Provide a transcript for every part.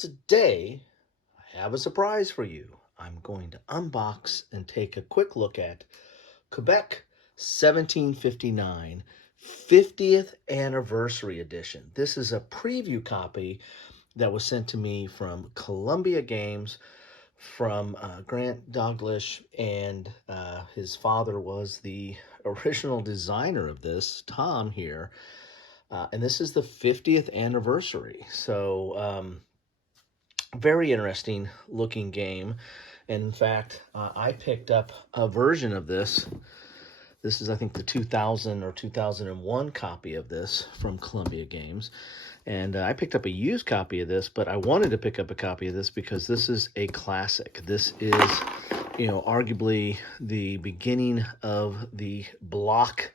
Today, I have a surprise for you. I'm going to unbox and take a quick look at Quebec 1759 50th Anniversary Edition. This is a preview copy that was sent to me from Columbia Games from Grant Dalgliesh, and his father was the original designer of this, Tom here. And this is the 50th anniversary. So, very interesting looking game. And in fact, I picked up a version of this. This is, I think, the 2000 or 2001 copy of this from Columbia Games. And I picked up a used copy of this, but I wanted to pick up a copy of this because this is a classic. This is, arguably the beginning of the block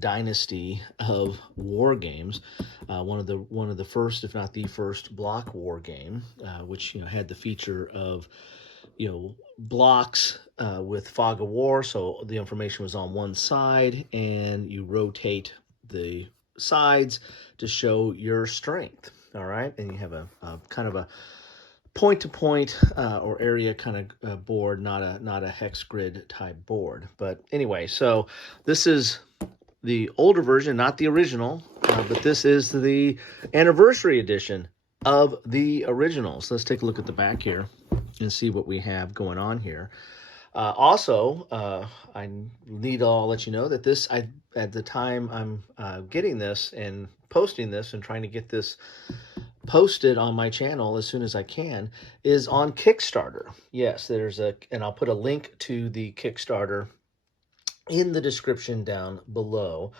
dynasty of war games. One of the first, if not the first, block war game, which had the feature of blocks with fog of war, so the information was on one side, and you rotate the sides to show your strength. All right, and you have a kind of a point-to-point or area kind of board, not a hex grid type board. But anyway, so this is the older version, not the original, but this is the anniversary edition of the original. So let's take a look at the back here and see what we have going on here. Also, I need to let you know that this, at the time I'm getting this and posting this and trying to get this posted on my channel as soon as I can, is on Kickstarter. Yes, and I'll put a link to the Kickstarter in the description down below.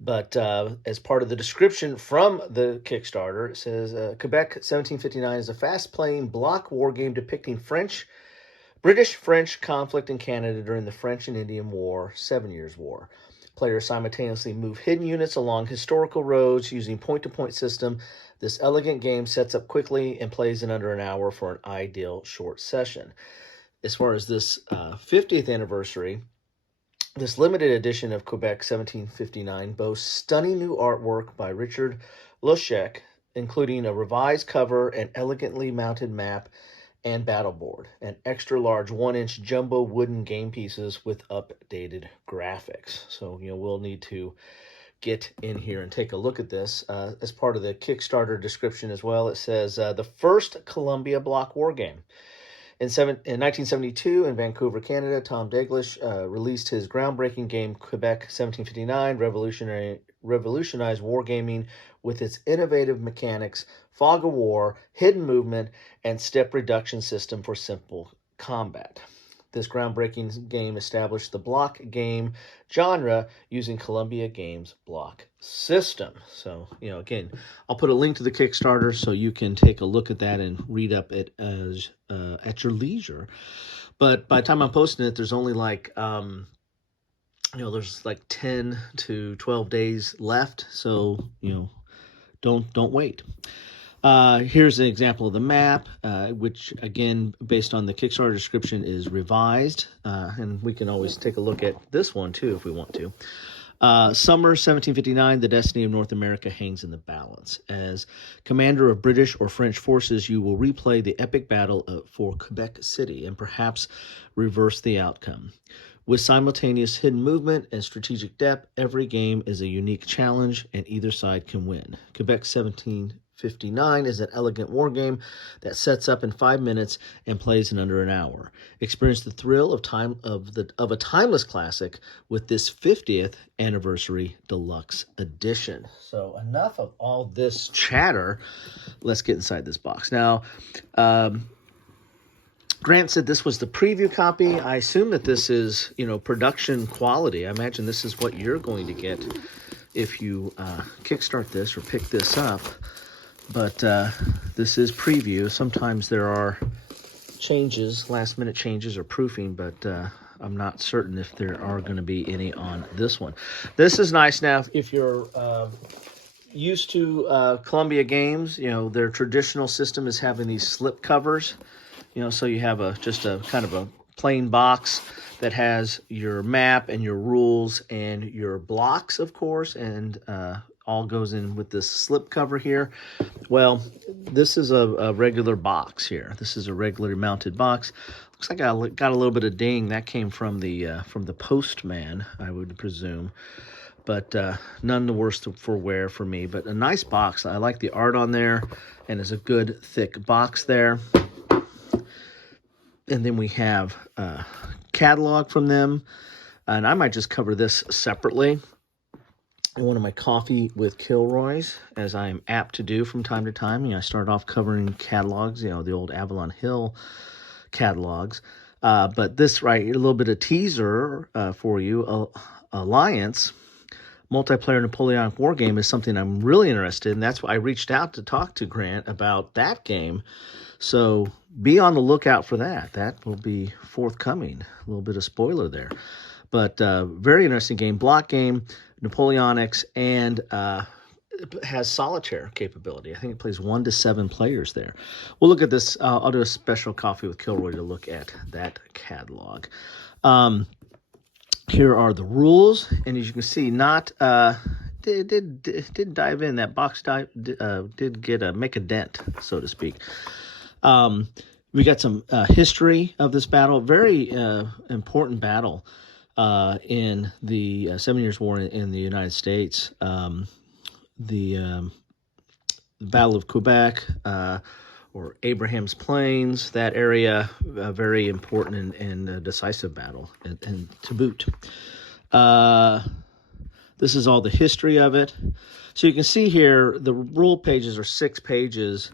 But as part of the description from the Kickstarter, it says, Quebec 1759 is a fast-playing block war game depicting British-French conflict in Canada during the French and Indian War, 7 Years' War. Players simultaneously move hidden units along historical roads using point-to-point system. This elegant game sets up quickly and plays in under an hour for an ideal short session. As far as this 50th anniversary, this limited edition of Quebec 1759 boasts stunning new artwork by Richard Luschek, including a revised cover, an elegantly mounted map, and battle board, and extra large 1-inch jumbo wooden game pieces with updated graphics. So, we'll need to get in here and take a look at this. As part of the Kickstarter description as well, it says, the first Columbia block war game. In 1972, in Vancouver, Canada, Tom Dalgliesh released his groundbreaking game, Quebec 1759, revolutionized wargaming with its innovative mechanics, fog of war, hidden movement, and step reduction system for simple combat. This groundbreaking game established the block game genre using Columbia Games' block system. So, again, I'll put a link to the Kickstarter so you can take a look at that and read up it as at your leisure. But by the time I'm posting it, there's only there's like 10 to 12 days left. So, don't wait. Here's an example of the map, which, again, based on the Kickstarter description, is revised. And we can always take a look at this one, too, if we want to. Summer 1759, the destiny of North America hangs in the balance. As commander of British or French forces, you will replay the epic battle for Quebec City and perhaps reverse the outcome. With simultaneous hidden movement and strategic depth, every game is a unique challenge, and either side can win. Quebec 1759 is an elegant war game that sets up in 5 minutes and plays in under an hour. Experience the thrill of a timeless classic with this 50th anniversary deluxe edition. So enough of all this chatter. Let's get inside this box now. Grant said this was the preview copy. I assume that this is, production quality. I imagine this is what you're going to get if you kickstart this or pick this up. But this is preview. Sometimes there are changes, last-minute changes or proofing, but I'm not certain if there are going to be any on this one. This is nice. Now, if you're used to Columbia Games, their traditional system is having these slip covers. So you have just a kind of a plain box that has your map and your rules and your blocks, of course, and all goes in with this slip cover here. Well, this is a regular box here. This is a regularly mounted box. Looks like I got a little bit of ding. That came from the postman, I would presume. But none the worse for wear for me. But a nice box. I like the art on there, and it's a good thick box there. And then we have a catalog from them. And I might just cover this separately in one of my Coffee with Kilroys, as I am apt to do from time to time. I start off covering catalogs, the old Avalon Hill catalogs. But this right here, a little bit of teaser for you. Alliance multiplayer Napoleonic Wargame is something I'm really interested in. That's why I reached out to talk to Grant about that game. So be on the lookout for that. That will be forthcoming. A little bit of spoiler there. But very interesting game. Block game, Napoleonics, and it has solitaire capability. I think it plays 1 to 7 players there. We'll look at this. I'll do a special Coffee with Kilroy to look at that catalog. Here are the rules, and as you can see, did dive in. That box did make a dent, so to speak. We got some history of this battle. Very important battle in the 7 Years' War in the United States. The Battle of Quebec, or Abraham's Plains, that area, a very important and decisive battle, and to boot. This is all the history of it. So you can see here, the rule pages are 6 pages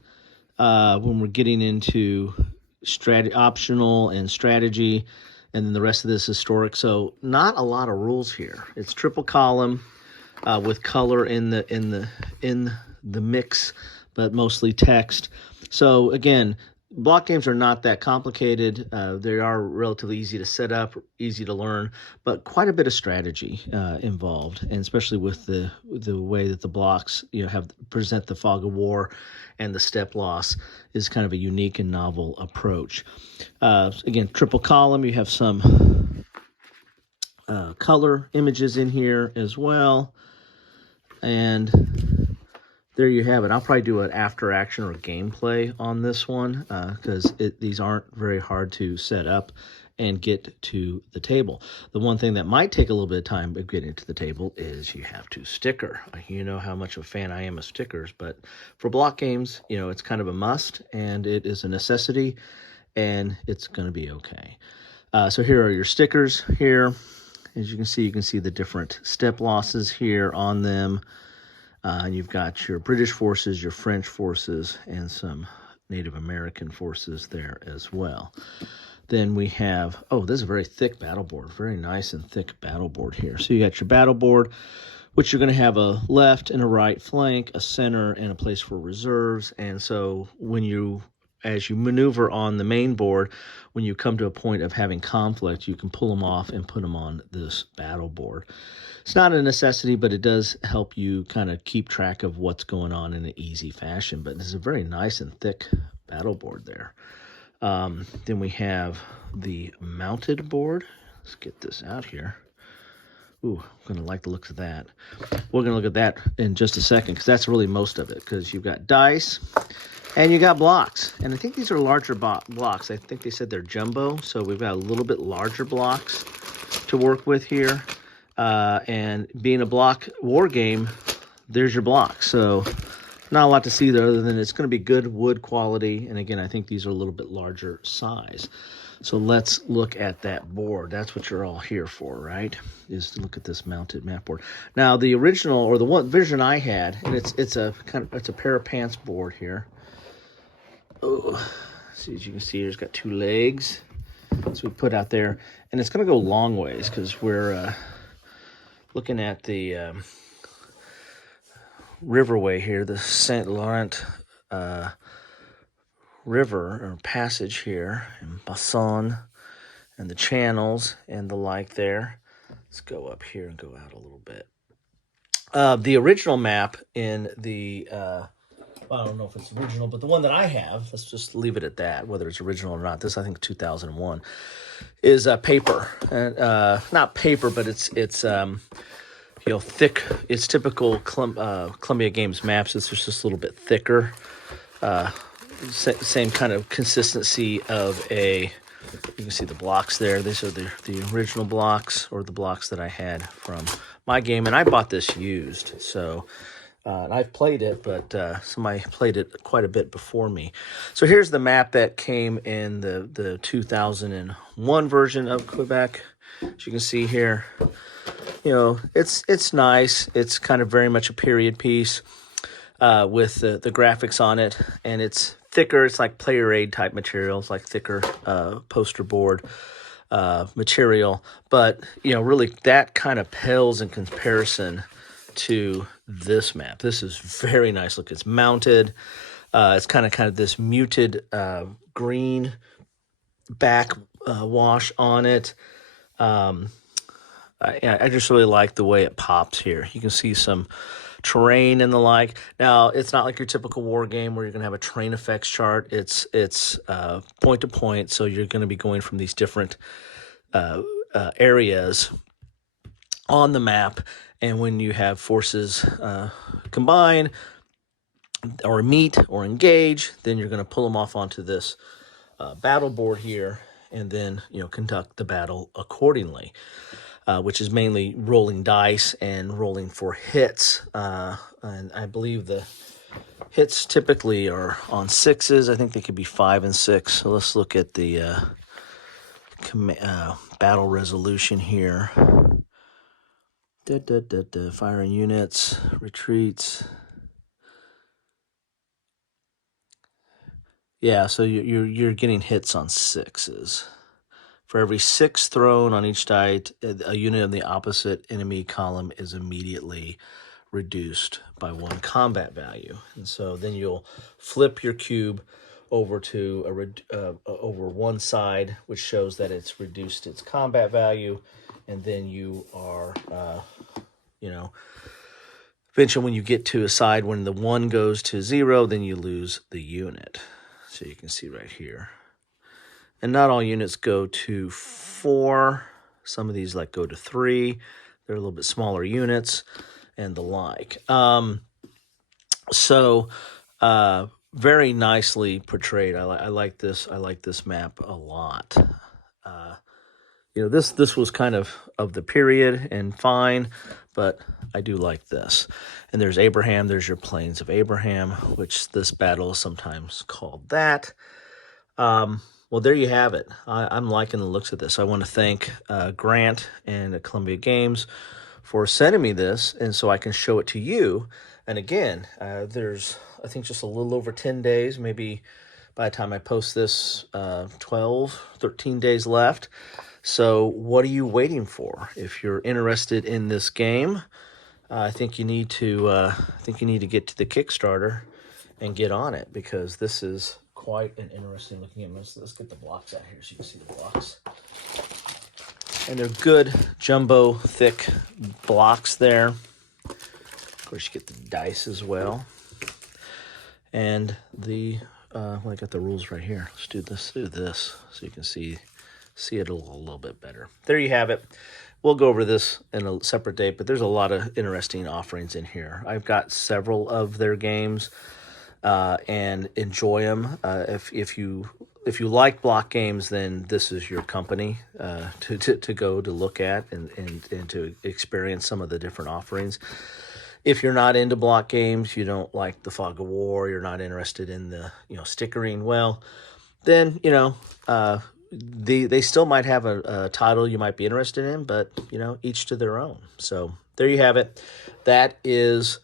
when we're getting into optional and strategy, and then the rest of this is historic. So not a lot of rules here. It's triple column with color in the mix, but mostly text. So again, block games are not that complicated. They are relatively easy to set up, easy to learn, but quite a bit of strategy involved, and especially with the way that the blocks present the fog of war and the step loss is kind of a unique and novel approach. Again, triple column. You have some color images in here as well, and there you have it. I'll probably do an after action or gameplay on this one because these aren't very hard to set up and get to the table. The one thing that might take a little bit of time of getting to the table is you have to sticker. You know how much of a fan I am of stickers, but for block games, it's kind of a must, and it is a necessity, and it's going to be okay. So here are your stickers here. As you can see the different step losses here on them. And you've got your British forces, your French forces, and some Native American forces there as well. Then we have, this is a very thick battle board, very nice and thick battle board here. So you got your battle board, which you're going to have a left and a right flank, a center, and a place for reserves. And so as you maneuver on the main board, when you come to a point of having conflict, you can pull them off and put them on this battle board. It's not a necessity, but it does help you kind of keep track of what's going on in an easy fashion. But this is a very nice and thick battle board there. Then we have the mounted board. Let's get this out here. Ooh, I'm going to like the looks of that. We're going to look at that in just a second because that's really most of it, because you've got dice and you got blocks. And I think these are larger blocks. I think they said they're jumbo, so we've got a little bit larger blocks to work with here. And being a block war game, there's your block. So not a lot to see there other than it's going to be good wood quality. And again, I think these are a little bit larger size. So let's look at that board. That's what you're all here for, right? Is to look at this mounted map board. Now the original, or the one version I had, and it's a pair of pants board here. Oh, see, as you can see, it's got 2 legs. So we put out there, and it's going to go long ways because we're looking at the riverway here, the St. Laurent River or passage here in Basson, and the channels and the like there. Let's go up here and go out a little bit. The original map in the I don't know if it's original, but the one that I have, let's just leave it at that, whether it's original or not. This, I think, 2001, is paper. Not paper, but it's thick. It's typical Columbia Games maps. It's just a little bit thicker. Same kind of consistency of a. You can see the blocks there. These are the original blocks, or the blocks that I had from my game, and I bought this used. So, and I've played it, but somebody played it quite a bit before me. So here's the map that came in the 2001 version of Quebec. As you can see here, it's nice. It's kind of very much a period piece with the graphics on it, and it's thicker. It's like player aid type material. It's like thicker poster board material, but really that kind of pales in comparison to this map. This is very nice. Look, it's mounted. It's kind of this muted green back wash on it. I just really like the way it pops here. You can see some terrain and the like. Now, it's not like your typical war game where you're going to have a terrain effects chart. It's point to point, so you're going to be going from these different areas on the map, and when you have forces combine or meet or engage, then you're going to pull them off onto this battle board here, and then conduct the battle accordingly. Which is mainly rolling dice and rolling for hits. And I believe the hits typically are on 6s. I think they could be 5 and 6. So let's look at the battle resolution here. Firing units, retreats. Yeah, so you're getting hits on 6s. For every 6 thrown on each die, a unit of the opposite enemy column is immediately reduced by 1 combat value. And so then you'll flip your cube over to over one side, which shows that it's reduced its combat value, and then you are, eventually when you get to a side when the 1 goes to 0, then you lose the unit. So you can see right here. And not all units go to 4. Some of these go to 3. They're a little bit smaller units and the like. Very nicely portrayed. I like this. I like this map a lot. This was kind of the period and fine, but I do like this. And there's Abraham. There's your Plains of Abraham, which this battle is sometimes called that. Well, there you have it. I'm liking the looks of this. I want to thank Grant and Columbia Games for sending me this, and so I can show it to you. And again, there's, I think, just a little over 10 days, maybe by the time I post this, 12, 13 days left. So what are you waiting for? If you're interested in this game, I think you need to get to the Kickstarter and get on it, because this is quite an interesting looking game. Let's get the blocks out here so you can see the blocks. And they're good jumbo thick blocks there. Of course, you get the dice as well. And I got the rules right here. Let's do this so you can see it a little bit better. There you have it. We'll go over this in a separate date, but there's a lot of interesting offerings in here. I've got several of their games and enjoy them. If you like block games, then this is your company to go to look at and to experience some of the different offerings. If you're not into block games, you don't like the Fog of War, you're not interested in the stickering, well, then they still might have a title you might be interested in, but each to their own. So there you have it. That is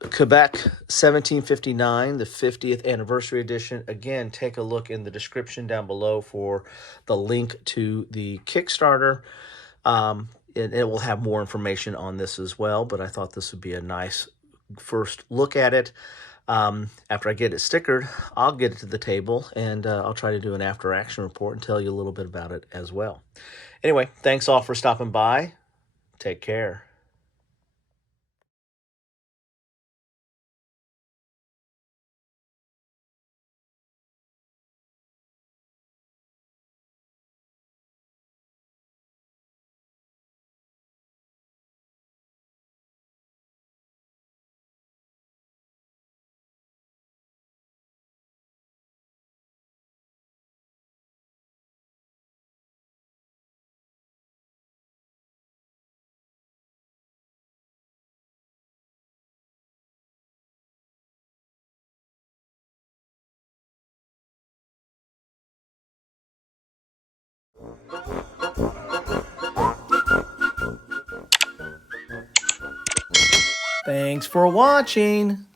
Quebec 1759, the 50th anniversary edition. Again, take a look in the description down below for the link to the Kickstarter. It will have more information on this as well, but I thought this would be a nice first look at it. After I get it stickered, I'll get it to the table, and I'll try to do an after action report and tell you a little bit about it as well. Anyway, thanks all for stopping by. Take care. Thanks for watching.